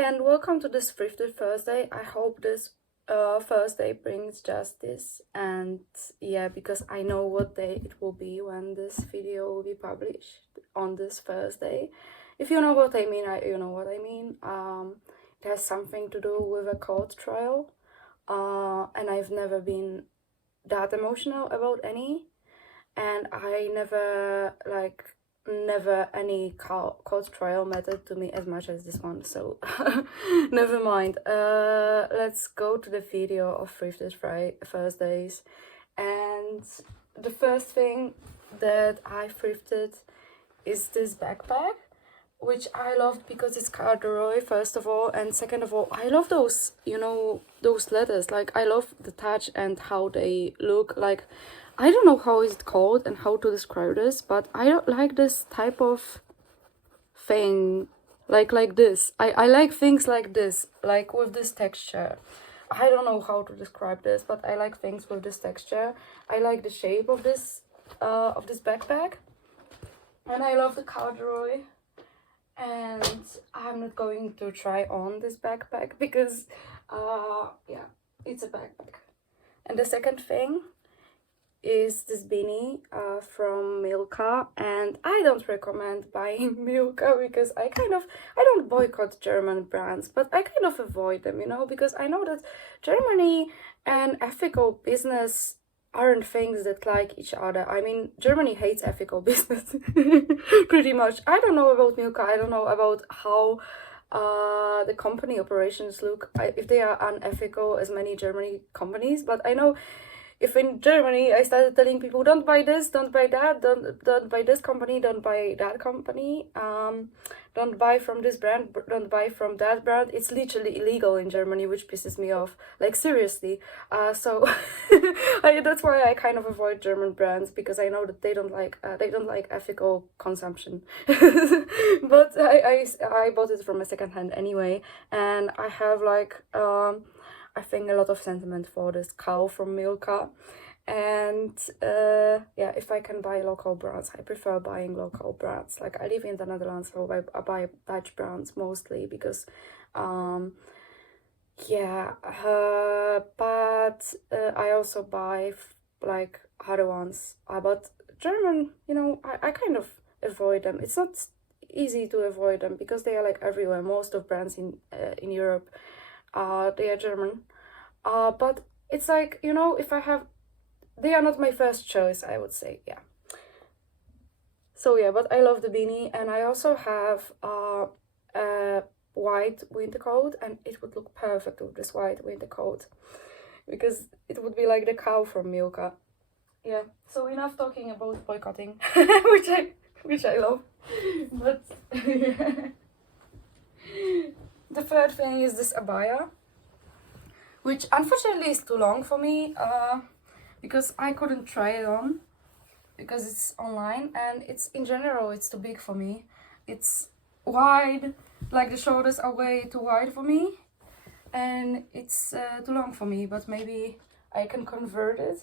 Hi and welcome to this Thrifted Thursday. I hope this Thursday brings justice, and yeah, because I know what day it will be when this video will be published on this Thursday. If you know what I mean, you know what I mean. It has something to do with a court trial, and I've never been that emotional about any, and I never any court trial mattered to me as much as this one, so never mind. Let's go to the video of Thrifted Thursdays. And the first thing that I thrifted is this backpack, which I loved because it's corduroy, first of all, and second of all, I love those, those letters. Like, I love the touch and how they look. Like, I don't know how it's called and how to describe this, but I don't like this type of thing, like this. I like things like this, like with this texture. I don't know how to describe this, but I like things with this texture. I like the shape of this backpack, and I love the corduroy. And I'm not going to try on this backpack because, yeah, it's a backpack. And the second thing is this beanie from Milka, and I don't recommend buying Milka because I don't boycott German brands, but I kind of avoid them, because I know that Germany and ethical business aren't things that like each other. I mean, Germany hates ethical business pretty much. I don't know about Milka. I don't know about how the company operations look, if they are unethical as many Germany companies, but I know if in Germany I started telling people, don't buy this, don't buy that, don't buy this company, don't buy that company, don't buy from this brand, don't buy from that brand, it's literally illegal in Germany, which pisses me off, like seriously. So that's why I kind of avoid German brands, because I know that they don't like ethical consumption. But I bought it from a second hand anyway, and I have I think a lot of sentiment for this cow from Milka. And yeah, if I can buy local brands, I prefer buying local brands. Like, I live in the Netherlands, so I buy Dutch brands mostly because yeah, but I also buy like other ones, but German, I kind of avoid them. It's not easy to avoid them because they are like everywhere. Most of brands in Europe, they are German, but it's like, if I have, they are not my first choice, I would say. Yeah, so yeah, but I love the beanie, and I also have a white winter coat, and it would look perfect with this white winter coat because it would be like the cow from Milka. Yeah, so enough talking about boycotting, which I love. But yeah. The third thing is this abaya, which unfortunately is too long for me, because I couldn't try it on because it's online, and it's in general it's too big for me. It's wide, like the shoulders are way too wide for me, and it's too long for me, but maybe I can convert it.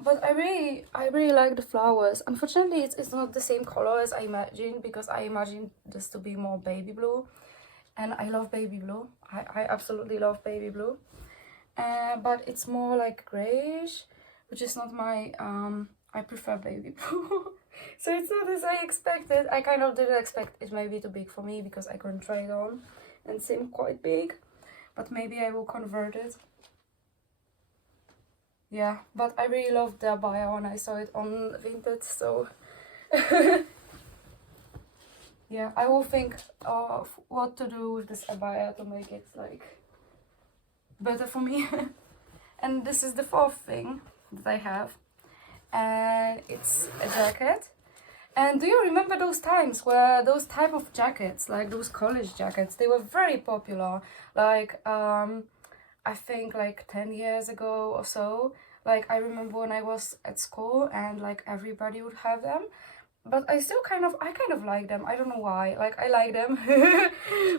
But I really like the flowers. Unfortunately, it's not the same color as I imagined, because I imagined this to be more baby blue, and I love baby blue. I absolutely love baby blue. But it's more like grayish, which is not my, I prefer baby blue. So it's not as I expected. I kind of didn't expect it maybe too big for me because I couldn't try it on and it seemed quite big, but maybe I will convert it. Yeah, but I really loved the abaya when I saw it on Vinted, so yeah, I will think of what to do with this abaya to make it like better for me. And this is the fourth thing that I have, and it's a jacket. And do you remember those times where those type of jackets, like those college jackets, they were very popular, like I think like 10 years ago or so. Like, I remember when I was at school and like everybody would have them, but I kind of like them. I don't know why, like I like them.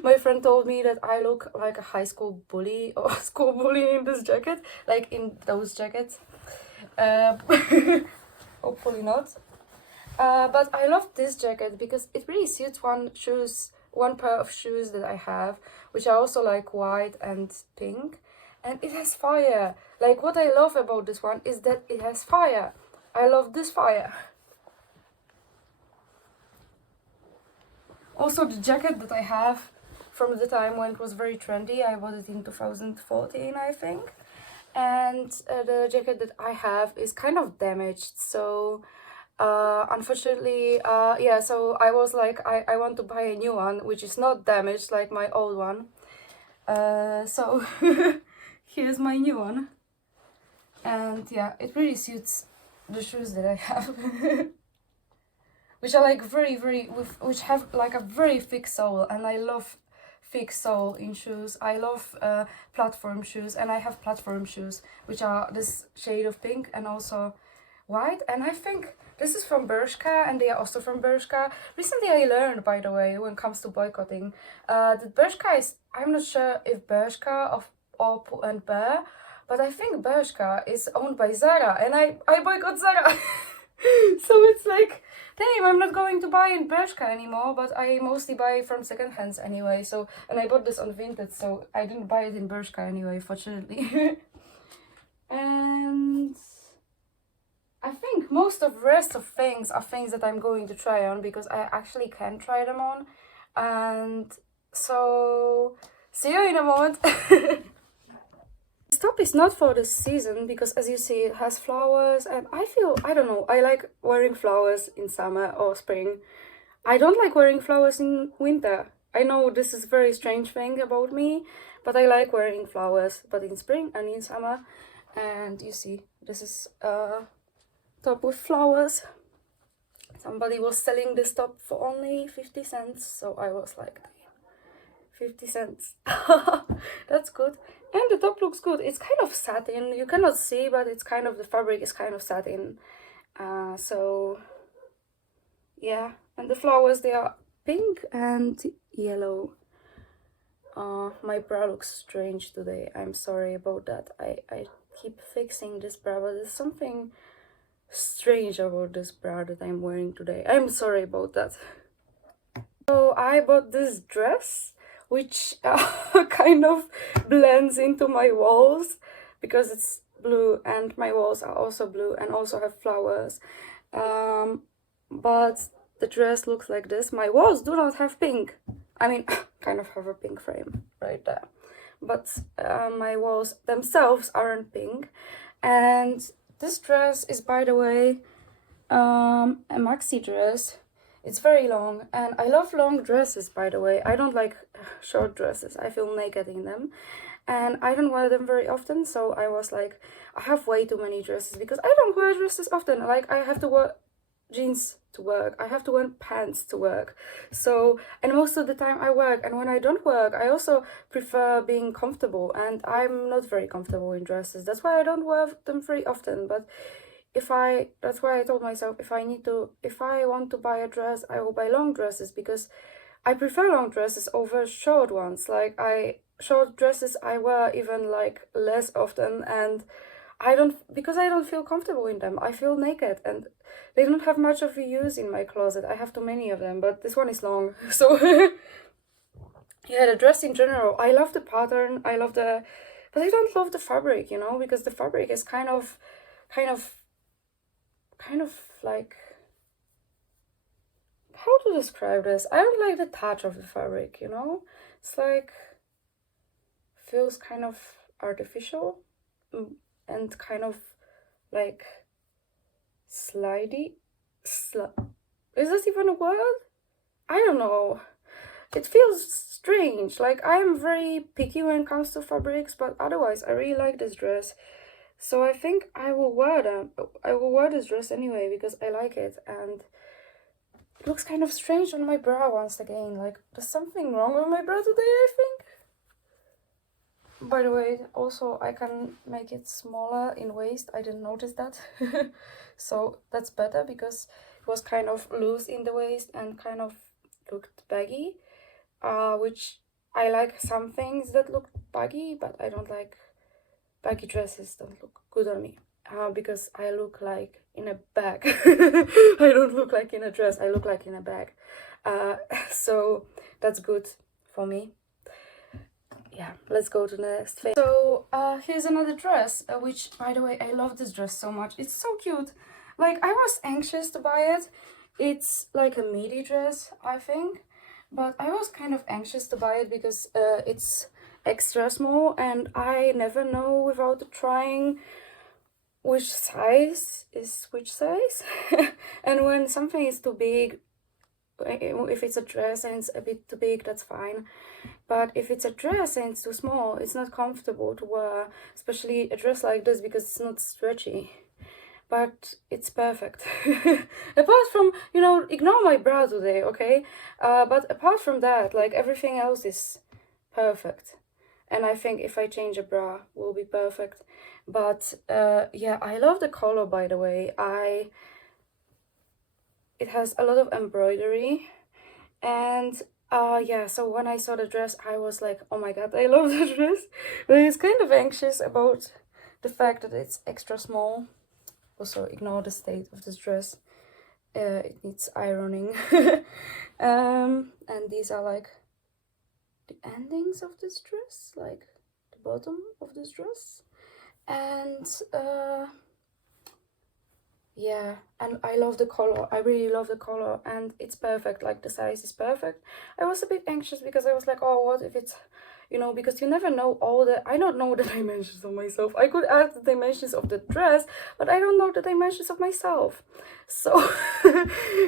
My friend told me that I look like a high school bully or school bully in this jacket, like in those jackets. Hopefully not. But I love this jacket because it really suits one pair of shoes that I have, which are also like white and pink, and it has fire. Like, what I love about this one is that it has fire. I love this fire. Also, the jacket that I have from the time when it was very trendy, I bought it in 2014, I think. And the jacket that I have is kind of damaged, so unfortunately, yeah, so I was like, I want to buy a new one, which is not damaged like my old one. So here's my new one. And yeah, it really suits the shoes that I have. Which are like which have like a very thick sole, and I love thick sole in shoes. I love platform shoes, and I have platform shoes, which are this shade of pink and also white. And I think this is from Bershka, and they are also from Bershka. Recently I learned, by the way, when it comes to boycotting, that Bershka is, I'm not sure if Bershka or and Bear, but I think Bershka is owned by Zara, and I boycott Zara. So it's like, damn, I'm not going to buy in Bershka anymore, but I mostly buy from second hands anyway. So, and I bought this on Vinted, so I didn't buy it in Bershka anyway, fortunately. And I think most of the rest of things are things that I'm going to try on, because I actually can try them on. And so, see you in a moment. This top is not for this season, because as you see it has flowers, and I don't know, I like wearing flowers in summer or spring. I don't like wearing flowers in winter. I know this is a very strange thing about me, but I like wearing flowers, but in spring and in summer. And you see, this is a top with flowers. Somebody was selling this top for only 50 cents, so I was like, 50 cents. That's good. And the top looks good. It's kind of satin. You cannot see, but it's kind of, the fabric is kind of satin. So yeah. And the flowers, they are pink and yellow. My bra looks strange today. I'm sorry about that. I keep fixing this bra, but there's something strange about this bra that I'm wearing today. I'm sorry about that. So I bought this dress, which kind of blends into my walls, because it's blue and my walls are also blue and also have flowers. But the dress looks like this. My walls do not have pink. I mean, kind of have a pink frame right there. But my walls themselves aren't pink. And this dress is, by the way, a maxi dress. It's very long, and I love long dresses, by the way. I don't like short dresses. I feel naked in them, and I don't wear them very often. So I was like, I have way too many dresses, because I don't wear dresses often. Like, I have to wear jeans to work, I have to wear pants to work. So, and most of the time I work, and when I don't work, I also prefer being comfortable, and I'm not very comfortable in dresses. That's why I don't wear them very often. But that's why I told myself, if I want to buy a dress, I will buy long dresses, because I prefer long dresses over short ones. Like, short dresses I wear even like less often, and because I don't feel comfortable in them. I feel naked, and they don't have much of a use in my closet. I have too many of them, but this one is long. So yeah, the dress in general, I love the pattern, but I don't love the fabric, you know, because the fabric is kind of like, how to describe this? I don't like the touch of the fabric, you know? It's like, feels kind of artificial and kind of like slidey. Is that even a word? I don't know. It feels strange. Like, I am very picky when it comes to fabrics, but otherwise I really like this dress. So I think I will wear this dress anyway, because I like it, and it looks kind of strange on my bra once again. Like, there's something wrong with my bra today, I think. By the way, also I can make it smaller in waist. I didn't notice that. So that's better, because it was kind of loose in the waist and kind of looked baggy. Which I like some things that look baggy, but I don't like baggy dresses. Don't look good on me, because I look like in a bag. I don't look like in a dress, I look like in a bag. So that's good for me. Yeah, let's go to the next thing. So here's another dress, which, by the way, I love this dress so much. It's so cute. Like, I was anxious to buy it. It's like a midi dress, I think, but I was kind of anxious to buy it because it's extra small, and I never know without trying which size is which size. And when something is too big, if it's a dress and it's a bit too big, that's fine. But if it's a dress and it's too small, it's not comfortable to wear, especially a dress like this, because it's not stretchy. But it's perfect. Apart from, you know, ignore my bra today, okay? But apart from that, like, everything else is perfect. And I think if I change a bra, will be perfect. But yeah, I love the color, by the way. It has a lot of embroidery, and yeah, so when I saw the dress, I was like, oh my god, I love the dress. But I was kind of anxious about the fact that it's extra small. Also, ignore the state of this dress. It needs ironing. And these are like the endings of this dress, like the bottom of this dress. And yeah, and I love the color. I really love the color, and it's perfect. Like, the size is perfect. I was a bit anxious because I was like, oh, what if it's, you know, because you never know I don't know the dimensions of myself. I could add the dimensions of the dress, but I don't know the dimensions of myself. So,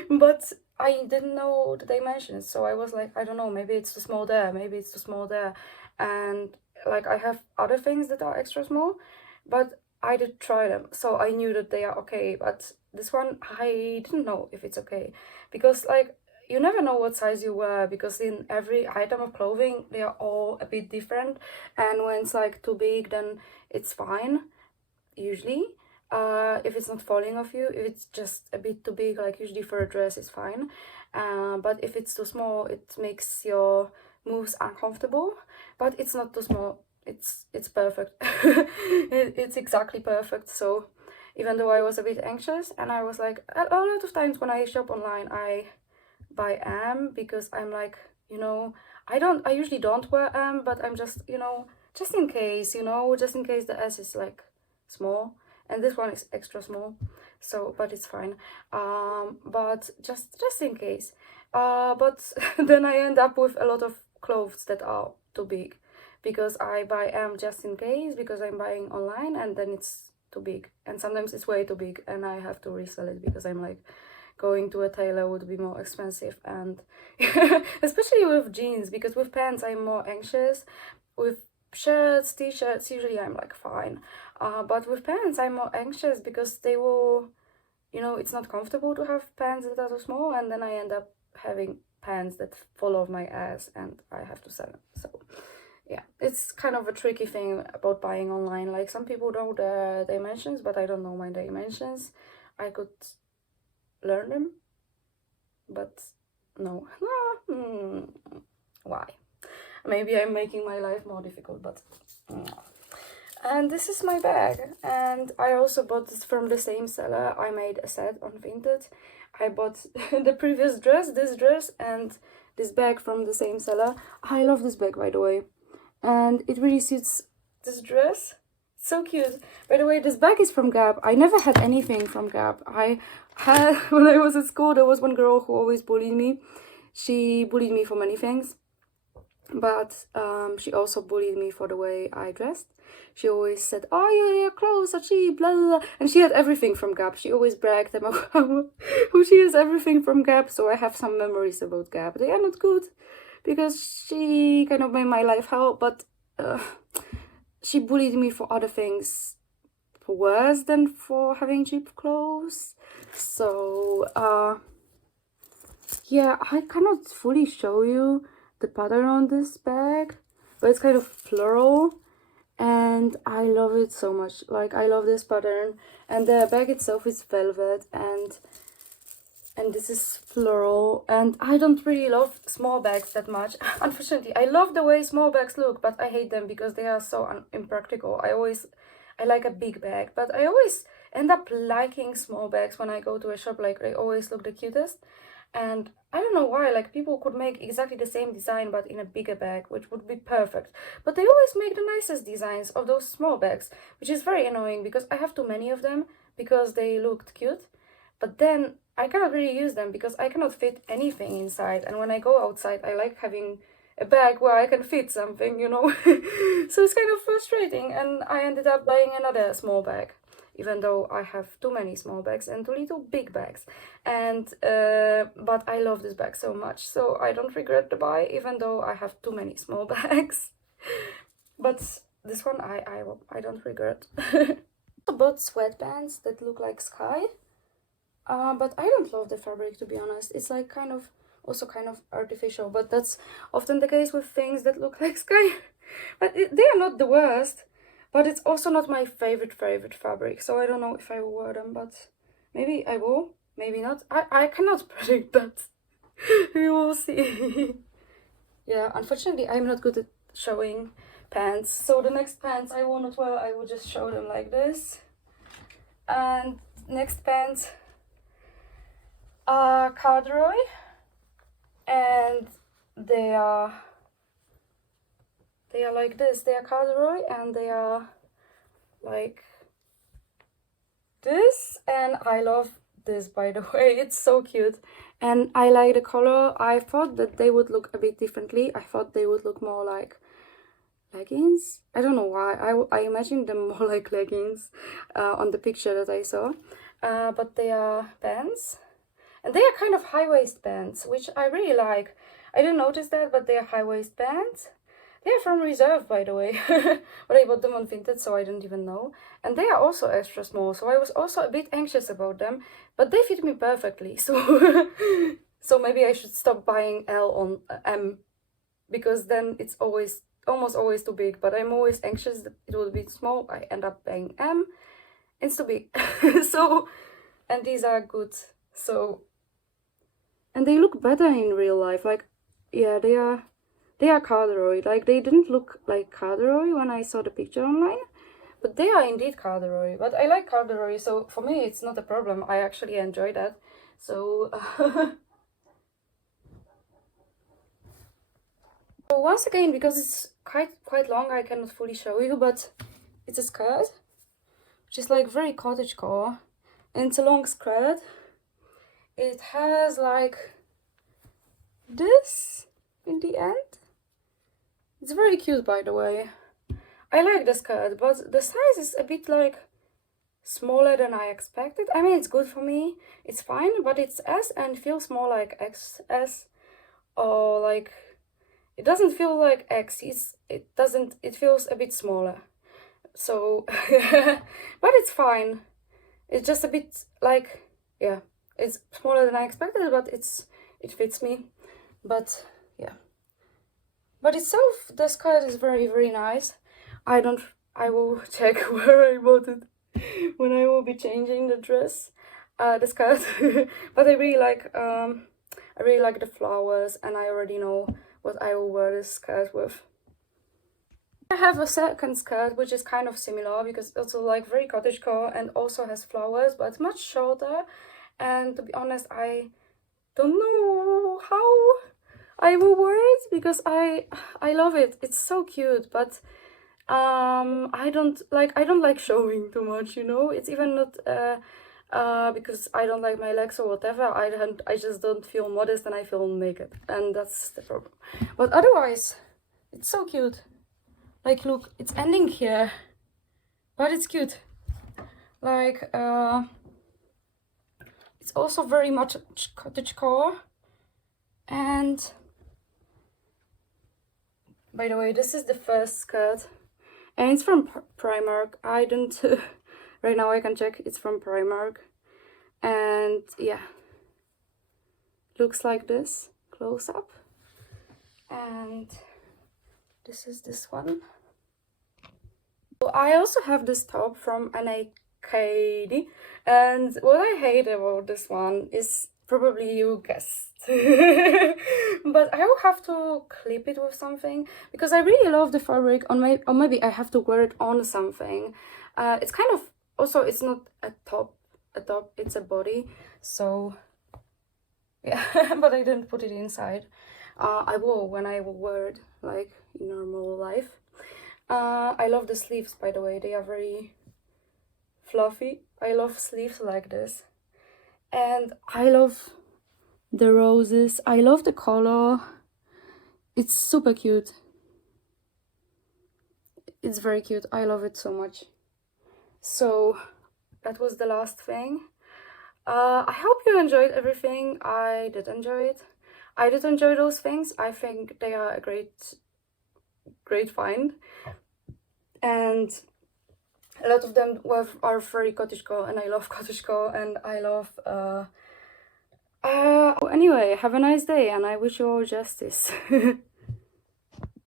but I didn't know the dimensions. So I was like, I don't know, maybe it's too small there, maybe it's too small there. And like, I have other things that are extra small, but I did try them, so I knew that they are okay. But this one, I didn't know if it's okay, because like, you never know what size you wear, because in every item of clothing they are all a bit different, and when it's like too big, then it's fine usually. If it's not falling off you, if it's just a bit too big, like usually for a dress, it's fine. But if it's too small, it makes your moves uncomfortable. But it's not too small. It's perfect. It's exactly perfect. So even though I was a bit anxious, and I was like, a lot of times when I shop online, I buy M, because I'm like, you know, I usually don't wear M, but I'm just, you know, just in case, you know, just in case the S is like small, and this one is extra small. So, but it's fine. But just in case. But then I end up with a lot of clothes that are too big, because I buy M just in case, because I'm buying online, and then it's too big, and sometimes it's way too big, and I have to resell it, because I'm like, going to a tailor would be more expensive. And especially with jeans, because with pants I'm more anxious. With shirts, t-shirts, usually I'm like fine, but with pants I'm more anxious, because they will, you know, it's not comfortable to have pants that are too small, and then I end up having pants that fall off my ass, and I have to sell them. So yeah, it's kind of a tricky thing about buying online. Like, some people know the dimensions, but I don't know my dimensions. I could learn them, but no. Why? Maybe I'm making my life more difficult, but no. And this is my bag, and I also bought this from the same seller. I made a set on Vinted. I bought the previous dress, this dress, and this bag from the same seller. I love this bag, by the way, and it really suits this dress. So cute. By the way, this bag is from Gap. I never had anything from Gap. I had, when I was at school, there was one girl who always bullied me. She bullied me for many things, but she also bullied me for the way I dressed. She always said, oh, your clothes are cheap, blah, blah, blah. And she had everything from Gap. She always bragged about how she has everything from Gap. So I have some memories about Gap. They are not good, because she kind of made my life hell, but she bullied me for other things worse than for having cheap clothes. So yeah, I cannot fully show you the pattern on this bag, but it's kind of floral, and I love it so much. Like, I love this pattern, and the bag itself is velvet, and this is floral, and I don't really love small bags that much. Unfortunately, I love the way small bags look, but I hate them because they are so impractical. I like a big bag, but I always end up liking small bags when I go to a shop. Like, they always look the cutest. and I don't know why, like, people could make exactly the same design but in a bigger bag, which would be perfect. But they always make the nicest designs of those small bags, which is very annoying because I have too many of them because they looked cute. But then I cannot really use them because I cannot fit anything inside. And when I go outside, I like having a bag where I can fit something, you know. So it's kind of frustrating. And I ended up buying another small bag, even though I have too many small bags and too little big bags. And but I love this bag so much, so I don't regret the buy, even though I have too many small bags. But this one I don't regret. I bought sweatpants that look like sky, but I don't love the fabric, to be honest. It's like kind of artificial, but that's often the case with things that look like sky. But they are not the worst, but it's also not my favorite fabric, so I don't know if I will wear them, but maybe I will, maybe not. I cannot predict that. We will see. Yeah, unfortunately I'm not good at showing pants, so the next pants I will not wear, I will just show them like this. And next pants are corduroy, and they are like this. They are corduroy and they are like this, and I love this, by the way. It's so cute and I like the color. I thought that they would look a bit differently. I thought they would look more like leggings. I don't know why. I imagined them more like leggings on the picture that I saw. But they are pants, and they are kind of high-waist pants, which I really like. I didn't notice that, but they are high-waist pants. They are from Reserve, by the way, but I bought them on Vinted, so I didn't even know. And they are also extra small, so I was also a bit anxious about them, but they fit me perfectly, so so maybe I should stop buying L on M, because then it's almost always too big, but I'm always anxious that it will be small. I end up buying M, it's too big. So, and these are good, so, and they look better in real life. Like, yeah, they are corduroy. Like, they didn't look like corduroy when I saw the picture online, but they are indeed corduroy. But I like corduroy, so for me it's not a problem. I actually enjoy that. So, so once again, because it's quite long, I cannot fully show you, but it's a skirt, which is like very cottagecore, and it's a long skirt. It has like this in the end. It's very cute, by the way. I like the skirt, but the size is a bit like smaller than I expected. I mean, it's good for me, it's fine, but it's S and feels more like XS, or like, it doesn't feel like X. It feels a bit smaller. So, but it's fine. It's just a bit like, yeah, it's smaller than I expected, but it fits me. But yeah. But itself, the skirt is very nice. I will check where I bought it when I will be changing the dress, the skirt. But I really like the flowers, and I already know what I will wear this skirt with. I have a second skirt which is kind of similar, because it's also like very cottagecore and also has flowers, but much shorter. And to be honest, I don't know how I will wear it, because I love it. It's so cute, but I don't like showing too much, you know. It's even not because I don't like my legs or whatever. I just don't feel modest, and I feel naked, and that's the problem. But otherwise, it's so cute. Like, look, it's ending here, but it's cute. Like, it's also very much cottagecore. And by the way, this is the first skirt, and it's from Primark. I don't right now I can check. It's from Primark, and yeah, looks like this close up. And this is this one. So I also have this top from NAKD, and what I hate about this one is probably you guessed. But I will have to clip it with something, because I really love the fabric. Or maybe I have to wear it on something. It's kind of, also, it's not a top, it's a body. So Yeah, but I didn't put it inside. I wore when I wear it like in normal life. I love the sleeves, by the way. They are very fluffy. I love sleeves like this. And I love the roses. I love the color. It's super cute. It's very cute. I love it so much. So that was the last thing. I hope you enjoyed everything. I did enjoy it. I did enjoy those things. I think they are a great find. And a lot of them are very cottagecore, and I love cottagecore, and I love anyway, have a nice day, and I wish you all justice.